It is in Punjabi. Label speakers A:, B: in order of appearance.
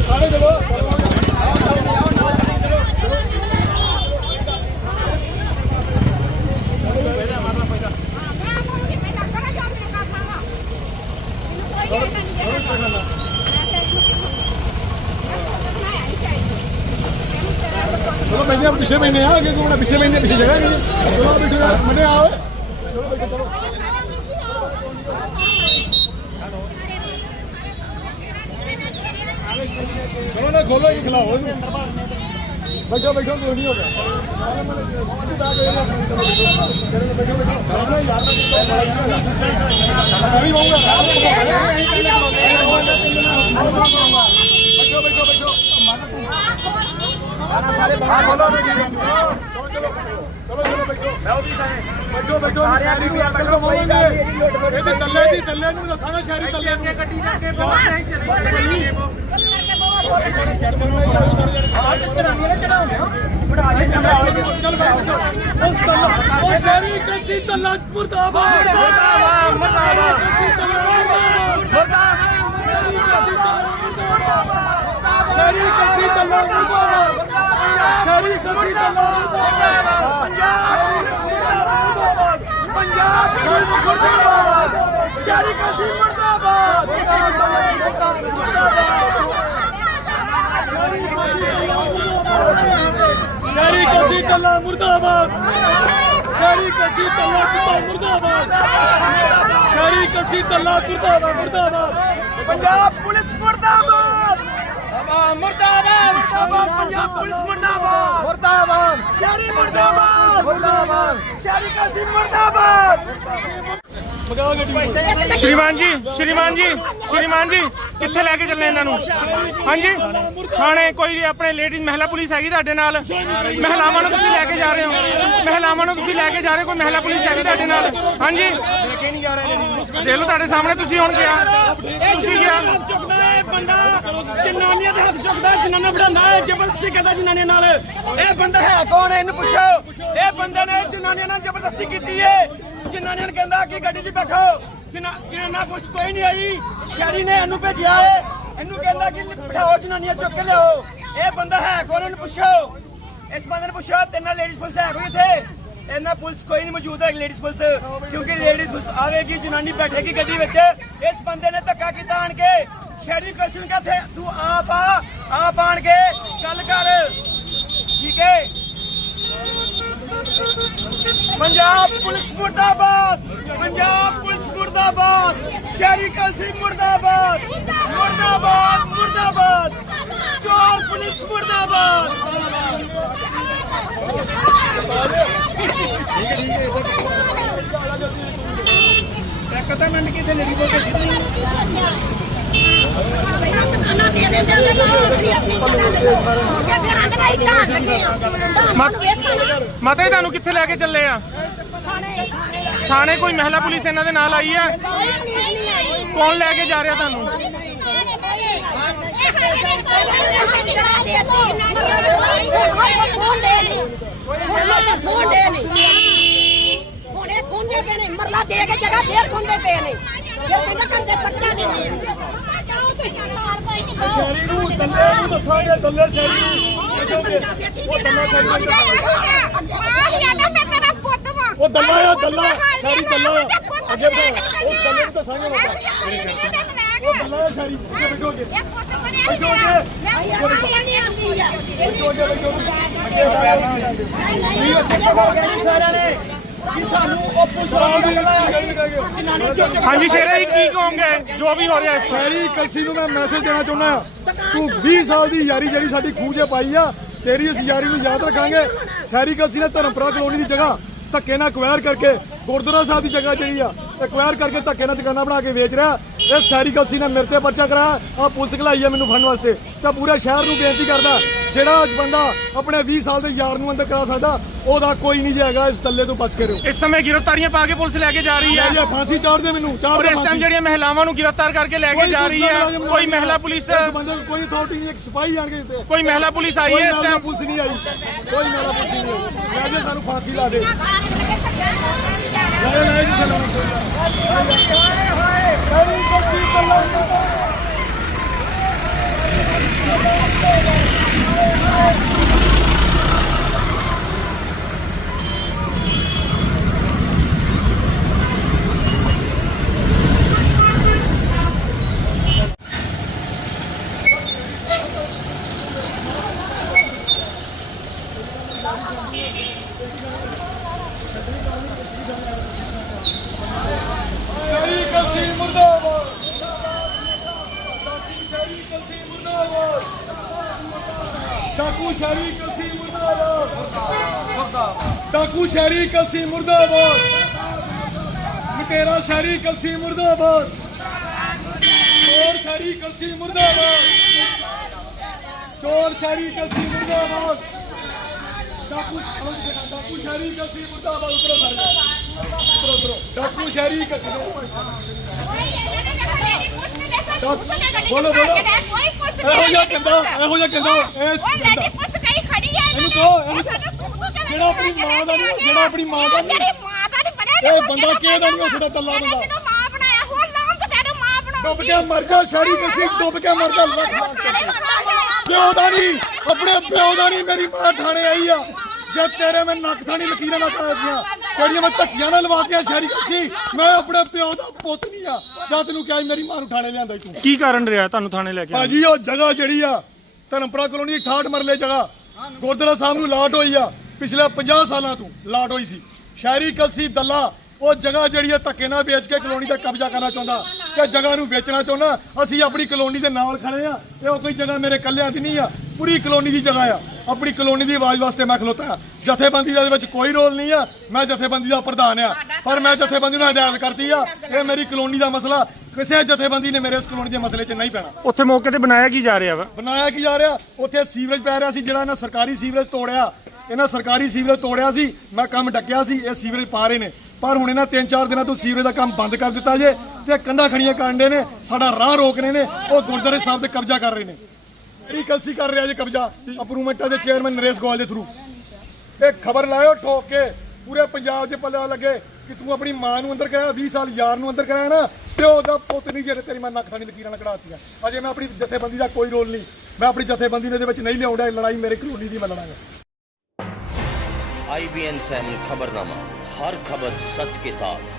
A: ਸਾਰੇ ਚਲੋ ਚਲੋ ਬੈਠੇ ਪਿੱਛੇ ਬੈਠੇ ਆ, ਅੱਗੇ ਕੋਣਾ ਪਿੱਛੇ ਬੈਠੇ ਪਿੱਛੇ ਜਗ੍ਹਾ ਨਹੀਂ। ਚਲੋ ਬੈਠੋ ਮੰਨੇ ਆ ਚਲੋ ਬੈਠੋ ਚਲੋ। ਚਲੋ ਨਾ ਖੋਲੋ ਇਹ ਖਿਲਾਓ ਬੈਠੋ ਬੈਠੋ ਕੋਈ ਨਹੀਂ ਹੋ ਗਿਆ। ਸਾਰੇ ਨਾ ਚਲੋ ਬੈਠੋ ਬੈਠੋ ਬੈਠੋ ਬੈਠੋ ਹਾਂ ਬੋਲੋ ਚਲੋ ਚਲੋ ਚਲੋ ਚਲੋ ਬੈਠੋ ਬੈਠੋ ਬੈਠੋ ਸਾਰੀ ਵੀ ਬੈਠੋ ਬੋਲੋ ਇਹਦੇ ਤੱਲੇ ਦੀ ਤੱਲੇ ਨੂੰ ਦੱਸਾਂਗਾ ਸ਼ਹਿਰੀ ਤੱਲੇ ਨੂੰ ਗੱਡੀ ਜਾ ਕੇ ਉਹ ਸ਼ਹਿਰੀ ਕੱਸੀ ਤੱਲਾ ਮੁਰਦਾਬਾਦ! ਮੁਰਦਾਬਾਦ ਮੁਰਦਾਬਾਦ ਸ਼ਹਿਰੀ ਕੱਸੀ ਤੱਲਾ ਮੁਰਦਾਬਾਦ! ਸ਼ਹਿਰੀ ਕੱਸੀ ਤੱਲਾ ਮੁਰਦਾਬਾਦ! ਪੰਜਾਬ ਮੁਰਦਾਬਾਦ! ਸ਼ਹਿਰੀ ਕੱਸੀ ਮੁਰਦਾਬਾਦ ਸ਼ਹਿਰੀ ਤੱਲਾ ਮੁਰਦਾਬਾਦ। ਸ਼ਹਿਰੀ ਕੱਸੀ ਤੱਲਾ ਕੁੱਤਾ ਮੁਰਦਾਬਾਦ। ਸ਼ਹਿਰੀ ਕੱਸੀ ਤੱਲਾ ਕੁੱਤਾ ਮੁਰਦਾਬਾਦ। ਪੰਜਾਬ ਪੁਲਿਸ ਮੁਰਦਾਬਾਦ ਮੁਰਦਾਬਾਦ। ਮੁਰਦਾਬਾਦ ਪੰਜਾਬ ਪੁਲਿਸ ਮੁਰਦਾਬਾਦ। ਮੁਰਦਾਬਾਦ। ਸ਼ਹਿਰੀ ਮੁਰਦਾਬਾਦ। ਮੁਰਦਾਬਾਦ। ਸ਼ਹਿਰੀ ਕੱਸੀ ਮੁਰਦਾਬਾਦ।
B: ਸ਼੍ਰੀਮਾਨ ਜੀ ਸ਼੍ਰੀਮਾਨ ਜੀ ਸ਼੍ਰੀਮਾਨ ਜੀ, ਕਿੱਥੇ ਲੈ ਕੇ ਚੱਲੇ ਇਹਨਾਂ ਨੂੰ? ਹਾਂਜੀ? ਥਾਣੇ, ਕੋਈ ਆਪਣੇ ਲੇਡੀਜ਼ ਮਹਿਲਾ ਪੁਲਿਸ ਹੈਗੀ ਤੁਹਾਡੇ ਨਾਲ? ਮਹਿਲਾਵਾਂ ਨੂੰ ਤੁਸੀਂ ਲੈ ਕੇ ਜਾ ਰਹੇ ਹੋ? ਮਹਿਲਾਵਾਂ ਨੂੰ ਤੁਸੀਂ ਲੈ ਕੇ ਜਾ ਰਹੇ ਕੋਈ ਮਹਿਲਾ ਪੁਲਿਸ ਹੈਗੀ ਤੁਹਾਡੇ ਨਾਲ? ਹਾਂਜੀ? ਦੇਖ ਲਓ ਤੁਹਾਡੇ ਸਾਹਮਣੇ ਤੁਸੀਂ ਹੁਣ ਕਿਹਾ ਤੁਸੀਂ ਕਿਹਾ
A: ਬੰਦਾ ਜਨਾਨੀਆਂ ਦੇ ਹੱਥ ਚੁੱਕਦਾ ਜਨਾਨੀਆਂ ਬਿਠਾਉਂਦਾ ਹੈ ਜ਼ਬਰਦਸਤੀ ਕਰਦਾ ਜਨਾਨੀਆਂ ਨਾਲ ਇਹ ਬੰਦਾ ਹੈ, ਕੌਣ ਇਹਨੂੰ ਪੁੱਛੋ। ਇਹ ਬੰਦੇ ਨੇ ਜਨਾਨੀਆਂ ਨਾਲ ਜ਼ਬਰਦਸਤੀ ਕੀਤੀ ਹੈ ਜਨਾਨੀਆਂ ਨੂੰ ਕਹਿੰਦਾ ਕਿ ਗੱਡੀ 'ਚ ਬੈਠੋ। ਜਨਾ ਜਨਾਨਾ ਕੁਝ ਕੋਈ ਨਹੀਂ ਆਈ। ਸ਼ਹਿਰੀ ਨੇ ਇਹਨੂੰ ਭੇਜਿਆ ਹੈ ਇਹਨੂੰ ਕਹਿੰਦਾ ਕਿ ਬਿਠਾਓ ਜਨਾਨੀਆਂ ਚੁੱਕ ਕੇ ਲਿਆਓ। ਇਹ ਬੰਦਾ ਹੈ ਕੌਣ? ਇਹਨੂੰ ਪੁੱਛੋ। ਇਸ ਬੰਦੇ ਨੂੰ ਪੁੱਛੋ, ਤਿੰਨਾਂ ਲੇਡੀਜ਼ ਪੁਲਿਸ ਹੈ ਕੋਈ ਇੱਥੇ? ਇਹਨਾਂ ਪੁਲਿਸ ਕੋਈ ਨਹੀਂ ਮੌਜੂਦ ਹੈ ਲੇਡੀਜ਼ ਪੁਲਿਸ। ਕਿਉਂਕਿ ਲੇਡੀਜ਼ ਪੁਲਿਸ ਆਵੇਗੀ, ਜਨਾਨੀ ਬੈਠੇਗੀ ਗੱਡੀ ਵਿੱਚ। ਇਸ ਬੰਦੇ ਨੇ ਧੱਕਾ ਕੀਤਾ ਆਣ ਕੇ। ਸ਼ਹਿਰੀ ਕਲਸ਼ਨ ਕਿੱਥੇ ਤੂੰ ਆਪ ਆ, ਆਪ ਆਣ ਕੇ ਗੱਲ ਕਰ। ਠੀਕ ਹੈ ਪੰਜਾਬ ਪੁਲਿਸ ਮੁਰਦਾਬਾਦ! ਪੰਜਾਬ ਪੁਲਿਸ ਮੁਰਦਾਬਾਦ! ਸ਼ਹਿਰੀ ਕਲਸੀ ਮੁਰਦਾਬਾਦ! ਮੁਰਦਾਬਾਦ ਮੁਰਦਾਬਾਦ! ਚੋਰ ਪੁਲਿਸ ਮੁਰਦਾਬਾਦ! ਇੱਕ ਤਾਂ ਮਿੰਟ ਕਿਤੇ ਲੜੀ ਬੋਲ। ਕੇ
B: ਮਾਤਾ ਜੀ ਤੁਹਾਨੂੰ ਕਿੱਥੇ ਲੈ ਕੇ ਚੱਲੇ ਆ ਥਾਣੇ ਕੋਈ ਮਹਿਲਾ ਪੁਲਿਸ ਇਹਨਾਂ ਦੇ ਨਾਲ ਆਈ ਹੈ ਕੌਣ ਲੈ ਕੇ ਜਾ ਰਿਹਾ ਤੁਹਾਨੂੰ
C: ਮਰਲਾ ਦੇ ਕੇ ਜਗ੍ਹਾ ਫੇਰ ਖੁੰਦੇ ਪਏ ਨੇ ਫਿਰ ਕਹਿੰਦਾ ਕੰਦੇ ਪੱਕਾ ਦਿੰਦੇ ਆ
A: ਸ਼ਹਿਰੀ ਨੂੰ ਦੱਲੇ ਨੂੰ ਸ਼ਹਿਰੀ ਨੂੰ ਉਹ ਦੱਲਾ ਸ਼ਹਿਰੀ ਉਹ ਦੱਲਾ ਆ ਦੱਲਾ ਸ਼ਹਿਰੀ ਦੱਲਾ ਆ ਅੱਗੇ ਬਤਾ ਉਸ ਦੱਲੇ ਨੂੰ ਦੱਸਾਂਗੇ ਬਾਬਾ ਉਹ ਦੱਲਾ ਆ ਸ਼ਹਿਰੀ ਅੱਗੇ ਬੈਠੋਗੇ ਸਾਰਿਆਂ ਨੇ ਕਿ ਸਾਨੂੰ ਉਹ ਪੁਲਿਸ ਵਾਲੇ ਜਨਾਨੀ ਚੁੱਕ
B: ਹਾਂਜੀ ਸ਼ੇਰਾ ਜੀ ਕੀ ਕਹੋਗੇ? ਜੋ ਵੀ ਹੋ ਰਿਹਾ ਇਸ ਵਕਤ?
D: ਸ਼ਹਿਰੀ ਕਲਸੀ ਨੂੰ ਮੈਂ ਮੈਸੇਜ ਦੇਣਾ ਚਾਹੁੰਦਾ ਹਾਂ। ਤੂੰ 20 ਸਾਲ ਦੀ ਯਾਰੀ ਜਿਹੜੀ ਸਾਡੀ ਖੂਜੇ ਪਾਈ ਆ ਤੇਰੀ ਇਸ ਯਾਰੀ ਨੂੰ ਯਾਦ ਰੱਖਾਂਗੇ। ਸ਼ਹਿਰੀ ਕਲਸੀ ਨੇ ਧਰਮਪੁਰਾ ਕਲੋਨੀ ਦੀ ਜਗ੍ਹਾ ਧੱਕੇ ਨਾਲ ਅਕਵਾਇਰ ਕਰਕੇ ਗੁਰਦੁਆਰਾ ਸਾਹਿਬ ਦੀ ਜਗ੍ਹਾ ਜਿਹੜੀ ਆ ਅਕਵਾਇਰ ਕਰਕੇ ਧੱਕੇ ਨਾਲ ਦੁਕਾਨਾਂ ਬਣਾ ਕੇ ਵੇਚ ਰਿਹਾ। ਇਹ ਸ਼ਹਿਰੀ ਕਲਸੀ ਨੇ ਮੇਰੇ ਤੇ ਪਰਚਾ ਕਰਾਇਆ। ਆ ਪੁਲਿਸ ਘਲਾਈ ਆ ਮੈਨੂੰ ਫੜਨ ਵਾਸਤੇ। ਤਾਂ ਪੂਰੇ ਸ਼ਹਿਰ ਨੂੰ ਬੇਨਤੀ ਕਰਦਾ ਜਿਹੜਾ ਬੰਦਾ ਆਪਣੇ 20 ਸਾਲ ਦੇ ਯਾਰ ਨੂੰ ਅੰਦਰ ਕਰਾ ਸਕਦਾ ਉਹਦਾ ਕੋਈ ਨਹੀਂ ਹੈਗਾ ਇਸ ਤੱਲੇ ਤੋਂ ਬਚ ਕੇ ਰਹੋ।
B: ਇਸ ਸਮੇਂ ਗ੍ਰਿਫਤਾਰੀਆਂ ਪਾ ਕੇ ਪੁਲਿਸ ਲੈ ਕੇ ਜਾ ਰਹੀ ਹੈ।
D: ਇਹ ਫਾਂਸੀ ਚਾੜਦੇ ਮੈਨੂੰ ਚਾੜ ਦੇ
B: ਇਸ ਟਾਈਮ ਜਿਹੜੀਆਂ ਮਹਿਲਾਵਾਂ ਨੂੰ ਗ੍ਰਿਫਤਾਰ ਕਰਕੇ ਲੈ ਕੇ ਜਾ ਰਹੀ ਹੈ ਕੋਈ ਮਹਿਲਾ ਪੁਲਿਸ
D: ਕੋਈ ਅਥਾਰਟੀ ਨਹੀਂ ਇੱਕ ਸਿਪਾਹੀ ਜਾਣ ਕੇ ਦਿੱਤੇ
B: ਕੋਈ ਮਹਿਲਾ ਪੁਲਿਸ ਆਈ ਹੈ ਇਸ ਟਾਈਮ
D: ਪੁਲਿਸ ਨਹੀਂ ਆਈ। ਕੋਈ ਮਹਿਲਾ ਪੁਲਿਸ ਨਹੀਂ ਆਈ। ਲੈ ਕੇ ਸਾਨੂੰ ਫਾਂਸੀ ਲਾ ਦੇ। ਲੈ ਲੈ ਜੀ ਡਾਕੂ ਸ਼ਹਿਰੀ ਕਲਸੀ ਮੁਰਦਾਬਾਦ ਡਾਕੂ ਸ਼ਹਿਰੀ ਕਲਸੀ ਮੁਰਦਾਬਾਦ ਲੁਟੇਰਾ ਸ਼ਹਿਰੀ ਕਲਸੀ ਮੁਰਦਾਬਾਦ ਚੋਰ ਸ਼ਹਿਰੀ ਕਲਸੀ ਮੁਰਦਾਬਾਦ ਚੋਰ ਸ਼ਹਿਰੀ ਕਲਸੀ ਮੁਰਦਾਬਾਦ ਡਾਕੂ ਡਾਕੂ ਸ਼ਹਿਰੀ ਕਲਸੀ ਮੁਰਦਾਬਾਦ ਉਤਰੋ ਸਾਰੇ ਉਤਰੋ ਉਤਰੋ ਡਾਕੂ ਸ਼ਹਿਰੀ ਕਲਸੀ ਬੋਲੋ ਬੋਲੋ ਇਹੋ ਜਿਹਾ ਕਹਿੰਦਾ ਇਹੋ ਜਿਹਾ ਕਹਿੰਦਾ ਇਸ
E: ਲੇਡੀ ਪੁਲਿਸ ਕਈ ਖੜੀ ਹੈ
D: ਇਹਨੂੰ ਕਹੋ, ਇਹਨੂੰ ਜਿਹੜਾ ਆਪਣੀ ਮਾਂ ਦਾ ਨਹੀਂ, ਜਿਹੜਾ ਆਪਣੀ ਮਾਂ ਦਾ ਨਹੀਂ।
E: ਜਿਹੜੀ ਮਾਂ ਦਾ ਨਹੀਂ ਬਣਿਆ
D: ਇਹ ਬੰਦਾ ਕਿਹਦਾ ਨਹੀਂ ਹੋ ਸਕਦਾ ਤੱਲਾ ਬੰਦਾ।
E: ਤੈਨੂੰ ਮਾਂ ਬਣਾਇਆ ਹੋਰ ਨਾਮ ਤੇ ਤੈਨੂੰ ਮਾਂ ਬਣਾਉਂਦੀ
D: ਡੁੱਬ ਕੇ ਮਰ ਜਾ ਸ਼ਹਿਰੀ ਕਲਸੀ ਡੁੱਬ ਕੇ ਮਰ ਜਾ ਲੱਖ ਲੱਖ। ਪਿਓ ਦਾ ਨਹੀਂ ਆਪਣੇ ਪਿਓ ਦਾ ਨਹੀਂ ਮੇਰੀ ਮਾਂ ਥਾਣੇ ਆਈ ਆ ਜੇ ਤੇਰੇ ਮੈਂ ਨੱਕ ਥਾਣੀ ਲਕੀਰਾਂ ਨਾ ਕਰਾ ਦੀਆਂ ਤੇਰੀਆਂ ਮੈਂ ਧੱਕੀਆਂ ਨਾਲ ਲਵਾਤੀਆਂ ਸ਼ਹਿਰੀ ਕਲਸੀ ਮੈਂ ਆਪਣੇ ਪਿਓ ਦਾ ਪੁੱਤ ਨਹੀਂ ਆ ਜਾਂ ਤੈਨੂੰ ਕਿਹਾ ਸੀ ਮੇਰੀ ਮਾਂ ਨੂੰ ਥਾਣੇ ਲਿਆਂਦਾ ਸੀ ਤੂੰ
B: ਕੀ ਕਾਰਨ ਰਿਹਾ ਤੁਹਾਨੂੰ ਥਾਣੇ ਲੈ ਕੇ ਆਉਣ ਦਾ?
D: ਭਾਜੀ ਉਹ ਜਗ੍ਹਾ ਜਿਹੜੀ ਆ ਧਰਮਪੁਰਾ ਕਲੋਨੀ ਦੀ 68 ਮਰਲੇ ਜਗ੍ਹਾ ਗੁਰਦੁਆਰਾ ਸਾਹਿਬ ਨੂੰ ਲਾਟ ਹੋਈ ਆ, ਪਿਛਲੇ 50 ਸਾਲਾਂ ਤੋਂ ਲਾਟ ਹੋਈ ਸੀ। ਸ਼ਹਿਰੀ ਕਲਸੀ, ਦੱਲਾ, ਉਹ ਜਗ੍ਹਾ ਜਿਹੜੀ ਹੈ ਧੱਕੇ ਨਾਲ ਵੇਚ ਕੇ ਕਲੋਨੀ ਦਾ ਕਬਜ਼ਾ ਕਰਨਾ ਚਾਹੁੰਦਾ ਕਿ ਜਗ੍ਹਾ ਨੂੰ ਵੇਚਣਾ ਚਾਹੁੰਦਾ। ਅਸੀਂ ਆਪਣੀ ਕਲੋਨੀ ਦੇ ਨਾਲ ਖੜੇ ਆ, ਇਹ ਉਹ ਕੋਈ ਜਗ੍ਹਾ ਮੇਰੇ ਕੱਲਿਆਂ ਦੀ ਨਹੀਂ ਆ, ਪੂਰੀ ਕਲੋਨੀ ਦੀ ਜਗ੍ਹਾ ਆ। ਆਪਣੀ ਕਲੋਨੀ ਦੀ ਆਵਾਜ਼ ਵਾਸਤੇ ਮੈਂ ਖਲੋਤਾ। ਜਥੇਬੰਦੀ ਦਾ ਇਹਦੇ ਵਿੱਚ ਕੋਈ ਰੋਲ ਨਹੀਂ ਆ। ਮੈਂ ਜਥੇਬੰਦੀ ਦਾ ਪ੍ਰਧਾਨ ਆ। ਪਰ ਮੈਂ ਜਥੇਬੰਦੀ ਨੂੰ ਹਦਾਇਤ ਕਰਤੀ ਆ। ਇਹ ਮੇਰੀ ਕਲੋਨੀ ਦਾ ਮਸਲਾ। ਕਿਸੇ ਜਥੇਬੰਦੀ ਨੇ ਮੇਰੇ ਇਸ ਕਲੋਨੀ ਦੇ ਮਸਲੇ 'ਚ ਨਹੀਂ ਪੈਣਾ।
B: ਉੱਥੇ ਮੌਕੇ ਤੇ ਬਣਾਇਆ ਕੀ ਜਾ ਰਿਹਾ ਵਾ?
D: ਬਣਾਇਆ ਕੀ ਜਾ ਰਿਹਾ? ਉੱਥੇ ਸੀਵਰੇਜ ਪੈ ਰਿਹਾ ਸੀ ਜਿਹੜਾ ਇਹਨਾਂ ਸਰਕਾਰੀ ਸੀਵਰੇਜ ਤੋੜਿਆ। ਇਹਨਾਂ ਸਰਕਾਰੀ ਸੀਵਰੇਜ ਤੋੜਿਆ ਸੀ। ਮੈਂ ਕੰਮ ਡੱਕਿਆ ਸੀ ਇਹ ਸੀਵਰੇਜ ਪਾ ਰਹੇ ਨੇ। ਪਰ ਹੁਣ ਇਹਨਾਂ 3-4 ਦਿਨਾਂ ਤੋਂ ਸੀਵਰੇਜ ਦਾ ਕੰਮ ਬੰਦ ਕਰ ਦਿੱਤਾ ਜੇ ਤੇ ਕੰਧਾਂ ਖੜੀਆਂ ਕਰਨ ਦੇ ਨੇ। ਸਾਡਾ ਰਾਹ ਰੋਕ ਰਹੇ ਨੇ। ਉਹ ਗੁਰਦੁਆਰੇ ਸਾਹਿਬ ਤੇ ਕਬਜ਼ਾ ਕਰ ਰਹੇ ਨੇ। ਮੇਰੀ ਕਲਸੀ ਕਰ ਰਿਹਾ ਜੇ ਕਬਜ਼ਾ। ਅਪਰੂਵਮੈਂਟਾਂ ਦੇ ਚੇਅਰਮੈਨ ਨਰੇਸ਼ ਗੋਇਲ ਦੇ ਥਰੂ ਇਹ ਖਬਰ ਲਾਇਓ, ਠੋਕ ਕੇ। ਪੂਰੇ ਪੰਜਾਬ 'ਚ ਪੱਲਾ ਲੱਗੇ ਕਿ ਤੂੰ ਆਪਣੀ ਮਾਂ ਨੂੰ ਅੰਦਰ ਕਰਾਇਆ 20 ਸਾਲ ਯਾਰ ਨੂੰ ਅੰਦਰ ਕਰਾਇਆ ਨਾ, ਤੇ ਉਹਦਾ ਪੁੱਤ ਨਹੀਂ ਜਿਹੜੇ ਤੇਰੀ ਮਾਂ ਨੱਕ ਥਾਣੀ ਲਕੀਰਾਂ ਨਾਲ ਕਢਾਤੀਆਂ। ਅਜੇ ਮੈਂ ਆਪਣੀ ਜਥੇਬੰਦੀ ਦਾ ਕੋਈ ਰੋਲ ਨਹੀਂ। ਮੈਂ ਆਪਣੀ ਜਥੇਬੰਦੀ ਦੇ ਵਿੱਚ ਨਹੀਂ ਲਿਆਉਂਦਾ, ਇਹ ਲੜਾਈ ਮੇਰੇ ਕਲੋਨੀ ਦੀ ਮੈਂ ਲੜਾਂਗਾ
F: ਆਈਬੀਐਨ ਸੈਮ ਖਬਰਨਾਮਾ। ਹਰ ਖਬਰ ਸੱਚ ਕੇ ਸਾਥ।